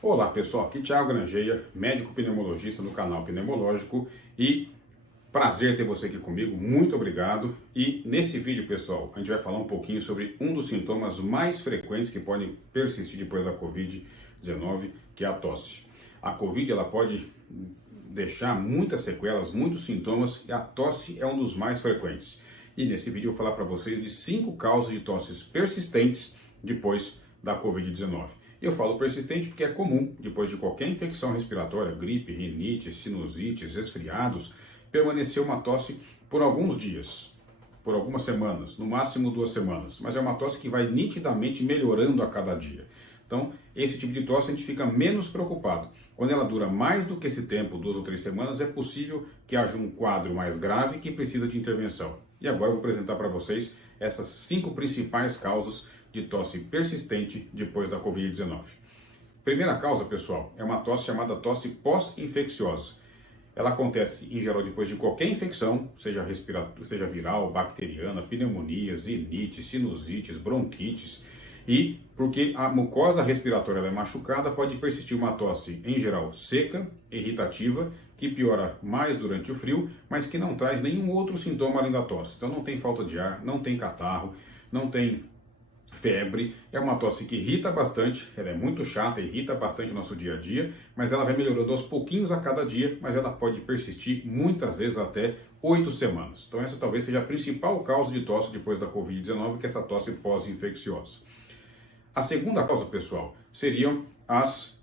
Olá pessoal, aqui Thiago Grangeia, médico pneumologista do canal Pneumológico e prazer ter você aqui comigo, muito obrigado. E nesse vídeo pessoal, a gente vai falar um pouquinho sobre um dos sintomas mais frequentes que podem persistir depois da Covid-19, que é a tosse. A Covid ela pode deixar muitas sequelas, muitos sintomas e a tosse é um dos mais frequentes. E nesse vídeo eu vou falar para vocês de 5 causas de tosses persistentes depois da Covid-19. Eu falo persistente porque é comum, depois de qualquer infecção respiratória, gripe, rinite, sinusites, resfriados, permanecer uma tosse por alguns dias, por algumas semanas, no máximo 2 semanas. Mas é uma tosse que vai nitidamente melhorando a cada dia. Então, esse tipo de tosse a gente fica menos preocupado. Quando ela dura mais do que esse tempo, 2 ou 3 semanas, é possível que haja um quadro mais grave que precisa de intervenção. E agora eu vou apresentar para vocês essas 5 principais causas de tosse persistente depois da Covid-19. Primeira causa, pessoal, é uma tosse chamada tosse pós-infecciosa. Ela acontece, em geral, depois de qualquer infecção, seja viral, bacteriana, pneumonias, rinites, sinusites, bronquites, e porque a mucosa respiratória é machucada, pode persistir uma tosse, em geral, seca, irritativa, que piora mais durante o frio, mas que não traz nenhum outro sintoma além da tosse. Então não tem falta de ar, não tem catarro, não tem febre, é uma tosse que irrita bastante, ela é muito chata, irrita bastante o nosso dia a dia, mas ela vai melhorando aos pouquinhos a cada dia, mas ela pode persistir muitas vezes até 8 semanas. Então essa talvez seja a principal causa de tosse depois da Covid-19, que é essa tosse pós-infecciosa. A segunda causa, pessoal, seriam as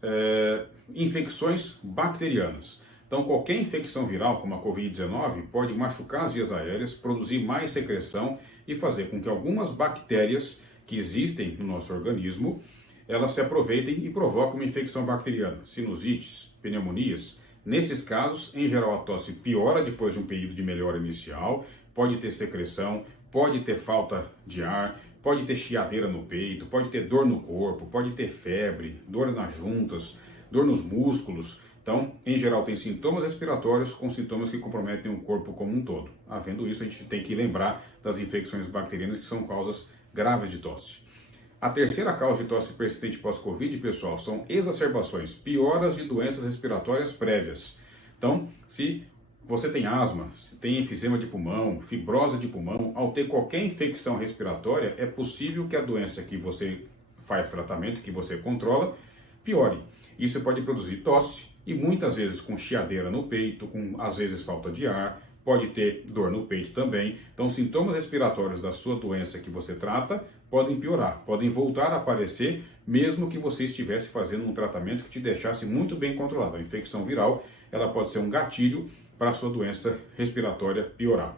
infecções bacterianas. Então, qualquer infecção viral, como a Covid-19, pode machucar as vias aéreas, produzir mais secreção e fazer com que algumas bactérias que existem no nosso organismo, elas se aproveitem e provocam uma infecção bacteriana, sinusites, pneumonias. Nesses casos, em geral, a tosse piora depois de um período de melhora inicial, pode ter secreção, pode ter falta de ar, pode ter chiadeira no peito, pode ter dor no corpo, pode ter febre, dor nas juntas, dor nos músculos. Então, em geral, tem sintomas respiratórios com sintomas que comprometem o corpo como um todo. Havendo isso, a gente tem que lembrar das infecções bacterianas, que são causas graves de tosse. A terceira causa de tosse persistente pós-Covid, pessoal, são exacerbações, pioras de doenças respiratórias prévias. Então, se você tem asma, se tem enfisema de pulmão, fibrose de pulmão, ao ter qualquer infecção respiratória, é possível que a doença que você faz tratamento, que você controla, piore. Isso pode produzir tosse e muitas vezes com chiadeira no peito, com às vezes falta de ar, pode ter dor no peito também. Então, sintomas respiratórios da sua doença que você trata podem piorar, podem voltar a aparecer, mesmo que você estivesse fazendo um tratamento que te deixasse muito bem controlado. A infecção viral, ela pode ser um gatilho para a sua doença respiratória piorar.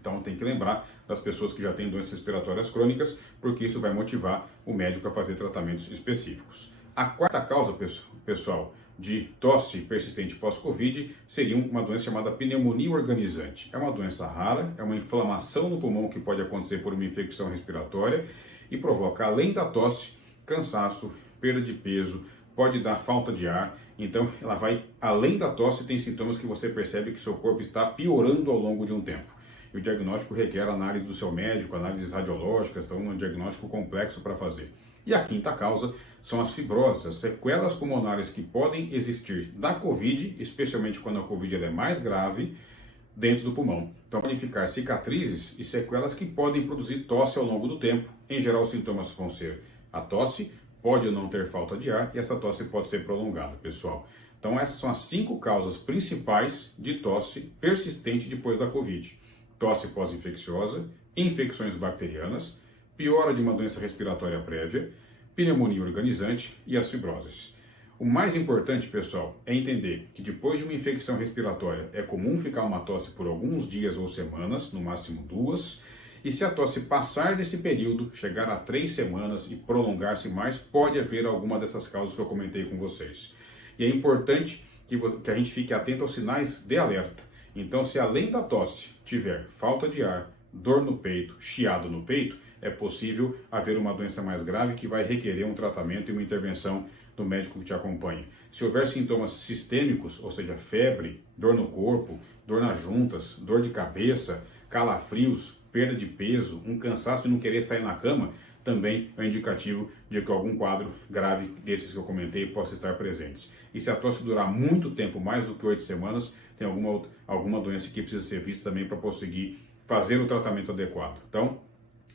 Então, tem que lembrar das pessoas que já têm doenças respiratórias crônicas, porque isso vai motivar o médico a fazer tratamentos específicos. A quarta causa, pessoal, de tosse persistente pós-Covid seria uma doença chamada pneumonia organizante. É uma doença rara, é uma inflamação no pulmão que pode acontecer por uma infecção respiratória e provoca, além da tosse, cansaço, perda de peso, pode dar falta de ar. Então, ela vai, além da tosse, tem sintomas que você percebe que seu corpo está piorando ao longo de um tempo. E o diagnóstico requer análise do seu médico, análises radiológicas, então um diagnóstico complexo para fazer. E a quinta causa são as fibroses, as sequelas pulmonares que podem existir da Covid, especialmente quando a Covid é mais grave, dentro do pulmão. Então, podem ficar cicatrizes e sequelas que podem produzir tosse ao longo do tempo. Em geral, os sintomas vão ser a tosse, pode ou não ter falta de ar, e essa tosse pode ser prolongada, pessoal. Então, essas são as 5 causas principais de tosse persistente depois da Covid. Tosse pós-infecciosa, infecções bacterianas, piora de uma doença respiratória prévia, pneumonia organizante e as fibroses. O mais importante, pessoal, é entender que depois de uma infecção respiratória é comum ficar uma tosse por alguns dias ou semanas, no máximo 2, e se a tosse passar desse período, chegar a 3 semanas e prolongar-se mais, pode haver alguma dessas causas que eu comentei com vocês. E é importante que a gente fique atento aos sinais de alerta. Então, se além da tosse tiver falta de ar, dor no peito, chiado no peito, é possível haver uma doença mais grave que vai requerer um tratamento e uma intervenção do médico que te acompanha. Se houver sintomas sistêmicos, ou seja, febre, dor no corpo, dor nas juntas, dor de cabeça, calafrios, perda de peso, um cansaço de não querer sair na cama, também é um indicativo de que algum quadro grave desses que eu comentei possa estar presentes. E se a tosse durar muito tempo, mais do que 8 semanas, tem alguma doença que precisa ser vista também para conseguir fazer o tratamento adequado. Então,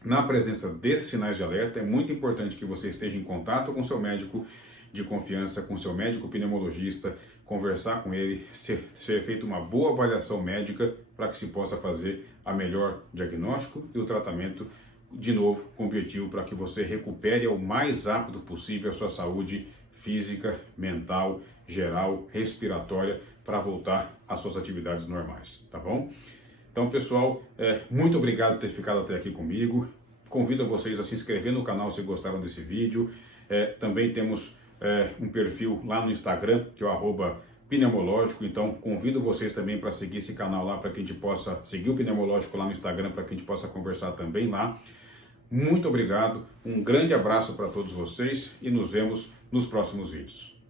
na presença desses sinais de alerta, é muito importante que você esteja em contato com seu médico de confiança, com seu médico pneumologista, conversar com ele, ser feita uma boa avaliação médica para que se possa fazer a melhor diagnóstico e o tratamento, de novo, com o objetivo para que você recupere o mais rápido possível a sua saúde física, mental, geral, respiratória, para voltar às suas atividades normais, tá bom? Então, pessoal, muito obrigado por ter ficado até aqui comigo. Convido vocês a se inscrever no canal se gostaram desse vídeo. Também temos um perfil lá no Instagram, que é o @pneumológico. Então, convido vocês também para seguir esse canal lá, para que a gente possa seguir o Pneumológico lá no Instagram, para que a gente possa conversar também lá. Muito obrigado, um grande abraço para todos vocês e nos vemos nos próximos vídeos.